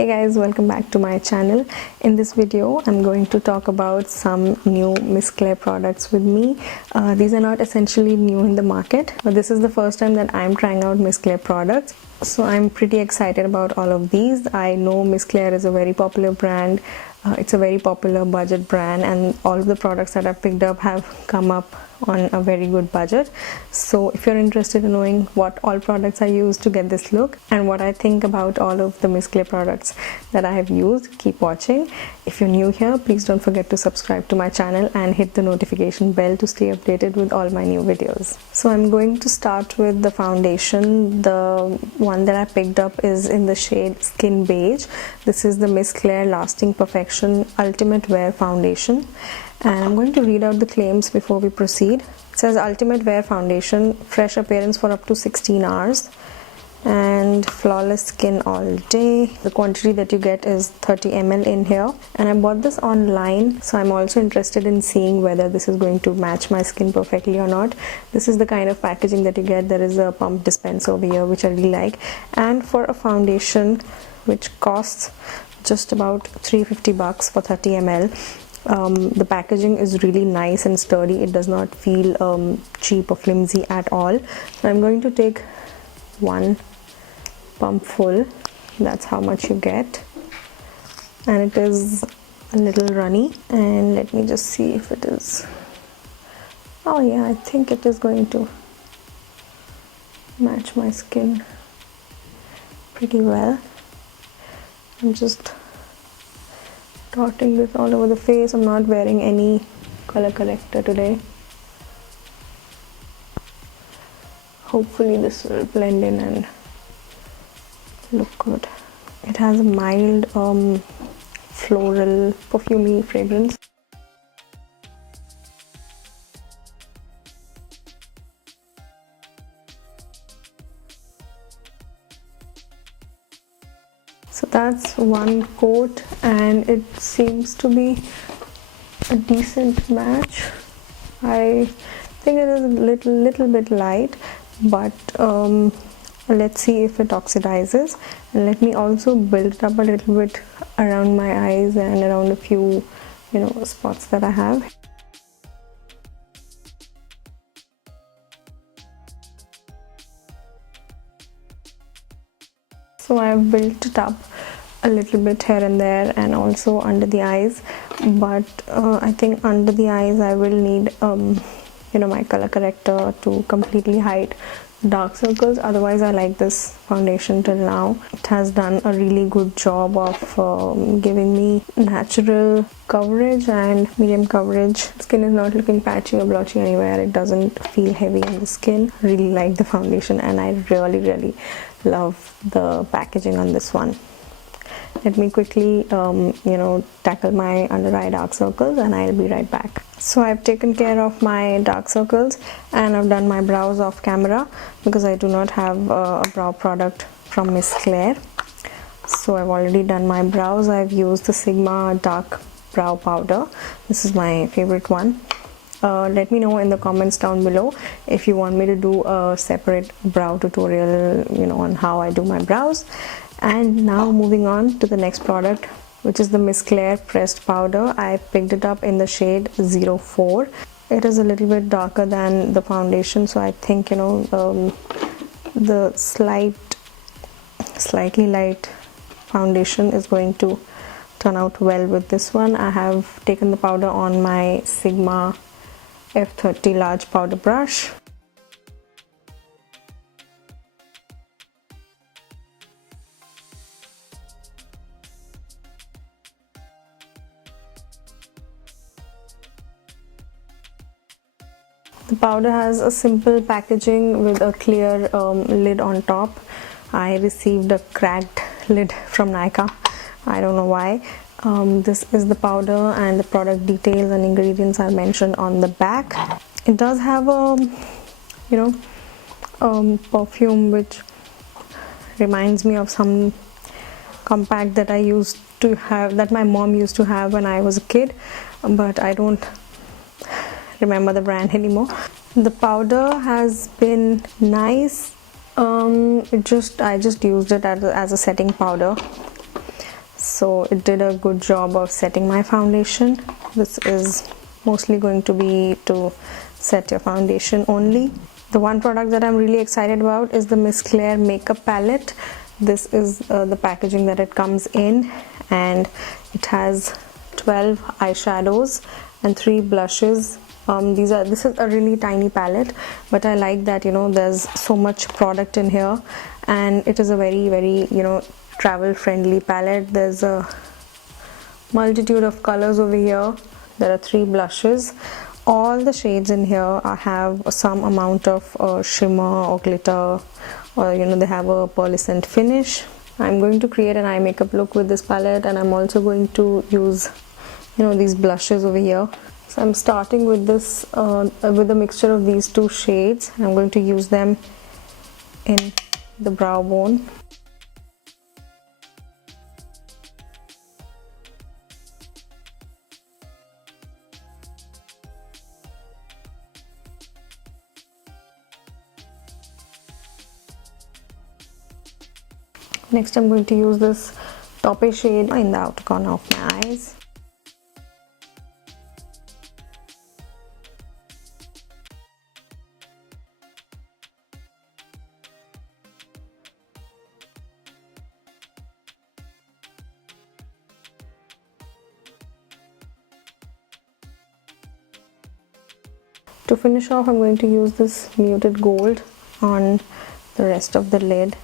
Hey guys, welcome back to my channel. In this video I'm going to talk about some new Miss Claire products with me. These are not essentially new in the market, but this is the first time that I'm trying out Miss Claire products, so I'm pretty excited about all of these. I know Miss Claire is a very popular brand. It's a very popular budget brand, and all of the products that I've picked up have come up on a very good budget. So if you're interested in knowing what all products I use to get this look and what I think about all of the Miss Claire products that I have used, keep watching. If you're new here, please don't forget to subscribe to my channel and hit the notification bell to stay updated with all my new videos. So I'm going to start with the foundation. The one that I picked up is in the shade Skin Beige. This is the Miss Claire Lasting Perfection Ultimate Wear Foundation. And I'm going to read out the claims before we proceed. It says Ultimate Wear Foundation, fresh appearance for up to 16 hours and flawless skin all day. The quantity that you get is 30 ml in here, and I bought this online, so I'm also interested in seeing whether this is going to match my skin perfectly or not. This is the kind of packaging that you get. There is a pump dispenser over here, which I really like, and for a foundation which costs just about $350 for 30 ml, the packaging is really nice and sturdy. It does not feel cheap or flimsy at all. So I'm going to take one pump full. That's how much you get, and it is a little runny. And let me just see if it is. Oh yeah, I think it is going to match my skin pretty well. I'm just dotting this all over the face. I'm not wearing any color corrector today. Hopefully this will blend in and look good. It has a mild floral perfumey fragrance. So that's one coat, and it seems to be a decent match. I think it is a little bit light, but let's see if it oxidizes. And let me also build it up a little bit around my eyes and around a few spots that I have. So I've built it up a little bit here and there, and also under the eyes, but I think under the eyes I will need my color corrector to completely hide dark circles. Otherwise I like this foundation till now. It has done a really good job of giving me natural coverage and medium coverage. Skin is not looking patchy or blotchy anywhere. It doesn't feel heavy in the skin. Really like the foundation, and I really love the packaging on this one. Let me quickly tackle my under eye dark circles, and I'll be right back. So I've taken care of my dark circles, and I've done my brows off camera because I do not have a brow product from Miss Claire. So I've already done my brows. I've used the Sigma dark brow powder. This is my favorite one. Let me know in the comments down below if you want me to do a separate brow tutorial on how I do my brows. And now moving on to the next product, which is the Miss Claire pressed powder. I picked it up in the shade 04. It is a little bit darker than the foundation, so I think the slightly light foundation is going to turn out well with this one. I have taken the powder on my Sigma F30 large powder brush. The powder has a simple packaging with a clear lid on top. I received a cracked lid from Nykaa. I don't know why. This is the powder, and the product details and ingredients are mentioned on the back. It does have a perfume which reminds me of some compact that I used to have, that my mom used to have when I was a kid, but I don't remember the brand anymore. The powder has been nice. I just used it as a setting powder. so it did a good job of setting my foundation. This is mostly going to be to set your foundation only. The one product that I'm really excited about is the Miss Claire makeup palette. This is the packaging that it comes in, and it has 12 eyeshadows and 3 blushes. This is a really tiny palette, but I like that, you know, there's so much product in here, and it is a very, you know, travel friendly palette. There's a multitude of colors over here. There are 3 blushes. All the shades in here have some amount of shimmer or glitter, or you know, they have a pearlescent finish. I'm going to create an eye makeup look with this palette, and I'm also going to use, you know, these blushes over here. So I'm starting with this with a mixture of these 2 shades. I'm going to use them in the brow bone. Next I'm going to use this taupe shade in the outer corner of my eyes. To finish off, I'm going to use this muted gold on the rest of the lid.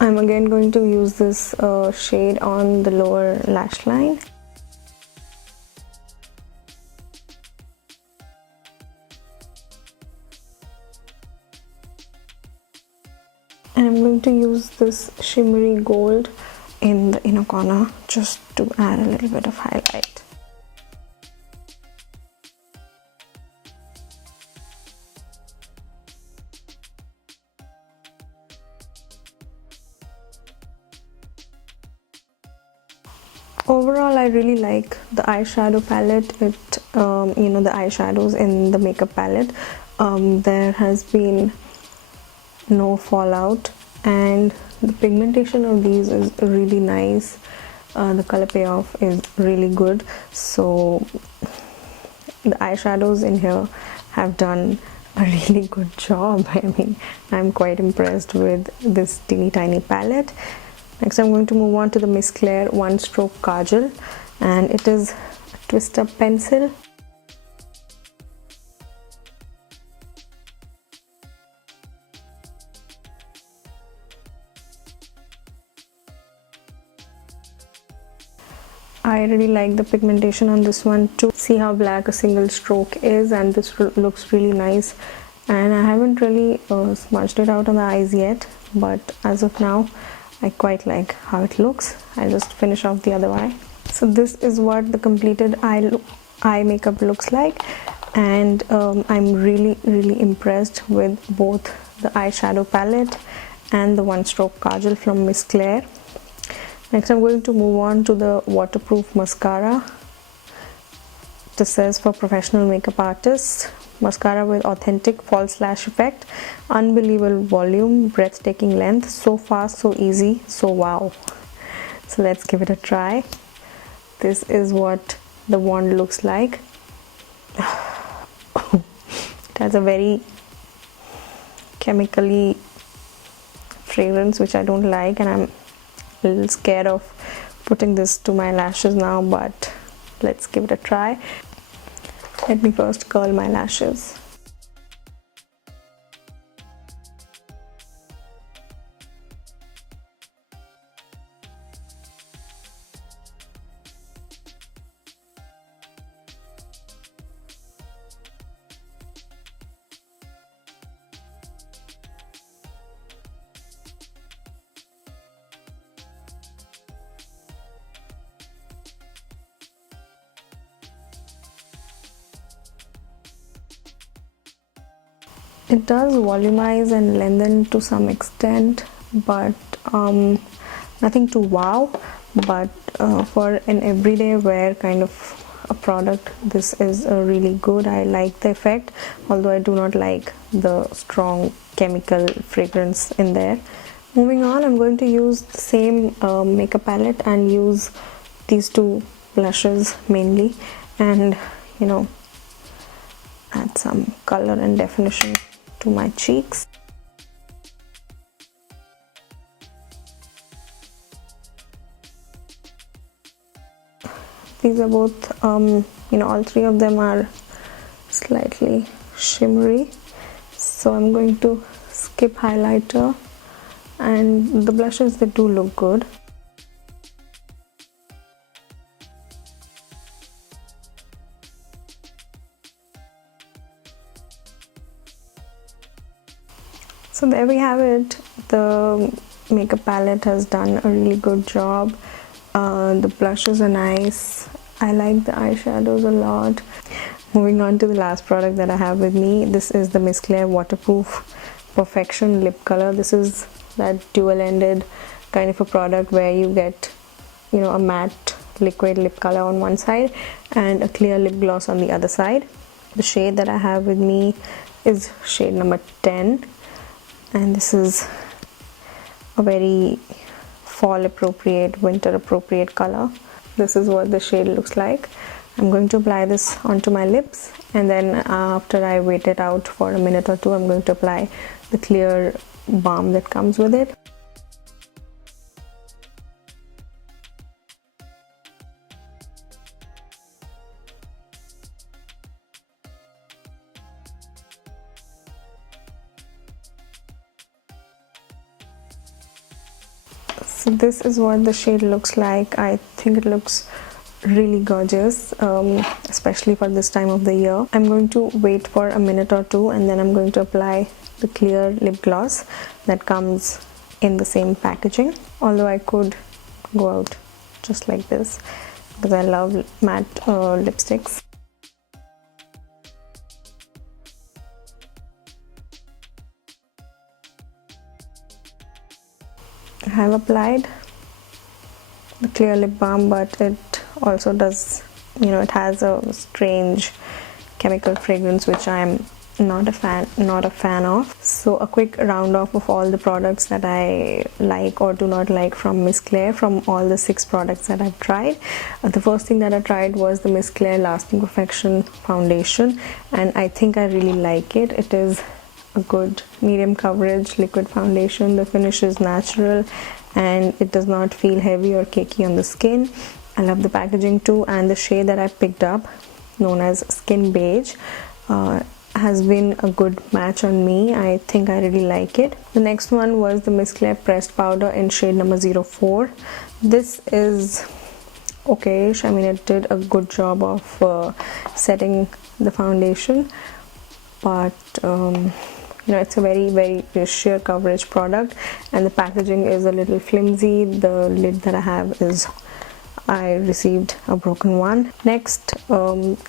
I'm again going to use this shade on the lower lash line. And I'm going to use this shimmery gold in the inner corner just to add a little bit of highlight. Overall, I really like the eyeshadow palette. You know, the eyeshadows in the makeup palette, there has been no fallout, and the pigmentation of these is really nice. The color payoff is really good. So the eyeshadows in here have done a really good job. I mean, I'm quite impressed with this teeny tiny palette. Next, I'm going to move on to the Miss Claire One Stroke Kajal, and it is a twist up pencil. I really like the pigmentation on this one too. See how black a single stroke is, and this looks really nice. And I haven't really smudged it out on the eyes yet, but as of now I quite like how it looks. I just finish off the other eye. So this is what the completed eye makeup looks like, and I'm really impressed with both the eyeshadow palette and the One Stroke Kajal from Miss Claire. Next, I'm going to move on to the waterproof mascara. This says for professional makeup artists. Mascara with authentic false lash effect, unbelievable volume, breathtaking length, so fast, so easy, so wow. So let's give it a try. This is what the wand looks like. It has a very chemically fragrance which I don't like, and I'm a little scared of putting this to my lashes now, but let's give it a try. Let me first curl my lashes. It does volumize and lengthen to some extent, but nothing too wow. But for an everyday wear kind of a product, this is really good. I like the effect, although I do not like the strong chemical fragrance in there. Moving on, I'm going to use the same makeup palette and use these two blushes mainly, and add some color and definition to my cheeks. These are both, all three of them are slightly shimmery, so I'm going to skip highlighter, and the blushes, they do look good. So there we have it. The makeup palette has done a really good job. The blushes are nice. I like the eyeshadows a lot. Moving on to the last product that I have with me. This is the Mascara Waterproof Perfection Lip Color. This is that dual-ended kind of a product where you get, a matte liquid lip color on one side and a clear lip gloss on the other side. The shade that I have with me is shade number 10, and this is a very fall appropriate, winter appropriate color. This is what the shade looks like. I'm going to apply this onto my lips, and then after I wait it out for a minute or two, I'm going to apply the clear balm that comes with it. So this is what the shade looks like. I think it looks really gorgeous, especially for this time of the year. I'm going to wait for a minute or two, and then I'm going to apply the clear lip gloss that comes in the same packaging. Although I could go out just like this because I love matte lipsticks. I have applied the clear lip balm, but it also does, it has a strange chemical fragrance which I'm not a fan of. So a quick round off of all the products that I like or do not like from Miss Claire, from all the 6 products that I've tried. The first thing that I tried was the Miss Claire Lasting Perfection foundation, and I think I really like it. It is a good medium coverage liquid foundation. The finish is natural and it does not feel heavy or cakey on the skin. I love the packaging too, and the shade that I picked up, known as Skin Beige, has been a good match on me. I think I really like it. The next one was the Miss Claire Pressed Powder in shade number 04. This is okayish. I mean, it did a good job of setting the foundation, but it's a very sheer coverage product, and the packaging is a little flimsy. The lid that I have I received a broken one. Next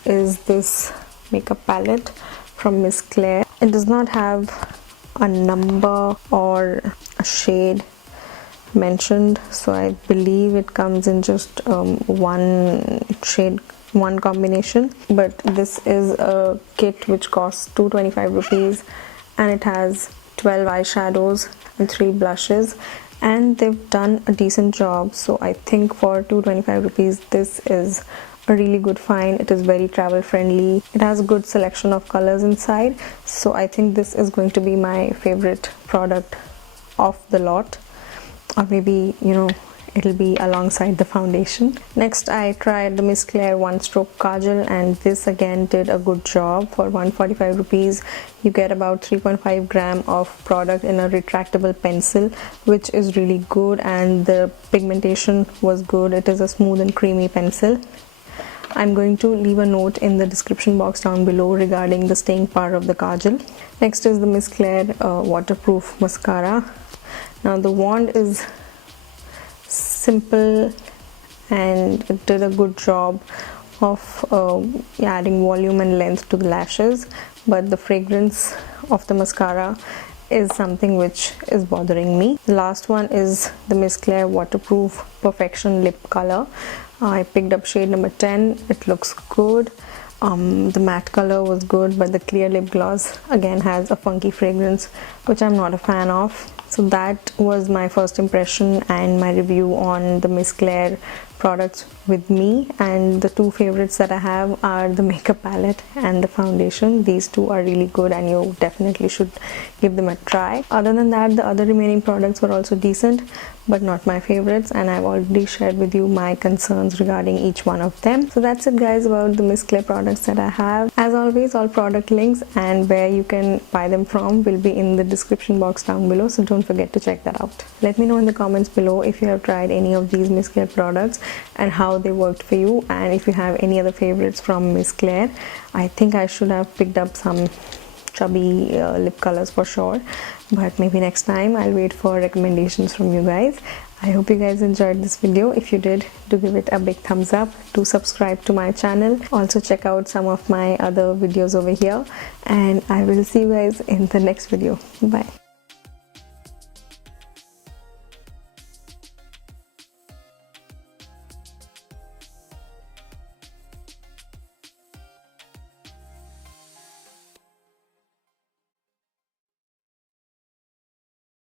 is this makeup palette from Miss Claire. It does not have a number or a shade mentioned, so I believe it comes in just one shade, one combination. But this is a kit which costs 225 rupees, and it has 12 eyeshadows and 3 blushes, and they've done a decent job. So I think for 225 rupees this is a really good find. It is very travel friendly. It has a good selection of colors inside, so I think this is going to be my favorite product of the lot, or maybe it'll be alongside the foundation. Next, I tried the Miss Claire One Stroke Kajal, and this again did a good job. For 145 rupees you get about 3.5 gram of product in a retractable pencil, which is really good, and the pigmentation was good. It is a smooth and creamy pencil. I'm going to leave a note in the description box down below regarding the staying power of the Kajal. Next is the Miss Claire Waterproof Mascara. Now the wand is simple and it did a good job of adding volume and length to the lashes, but the fragrance of the mascara is something which is bothering me. The last one is the Miss Claire Waterproof Perfection Lip Color. I picked up shade number 10. It looks good. The matte color was good, but the clear lip gloss again has a funky fragrance which I'm not a fan of. So that was my first impression and my review on the Miss Claire products with me. And the two favorites that I have are the makeup palette and the foundation. These two are really good and you definitely should give them a try. Other than that, the other remaining products were also decent but not my favorites, and I've already shared with you my concerns regarding each one of them. So that's it guys about the Miss Claire products that I have. As always, all product links and where you can buy them from will be in the description box down below, so don't forget to check that out. Let me know in the comments below if you have tried any of these Miss Claire products and how they worked for you, and if you have any other favorites from Miss Claire. I think I should have picked up some chubby lip colors for sure, but maybe next time. I'll wait for recommendations from you guys. I hope you guys enjoyed this video. If you did, do give it a big thumbs up. Do subscribe to my channel. Also check out some of my other videos over here, and I will see you guys in the next video. Bye.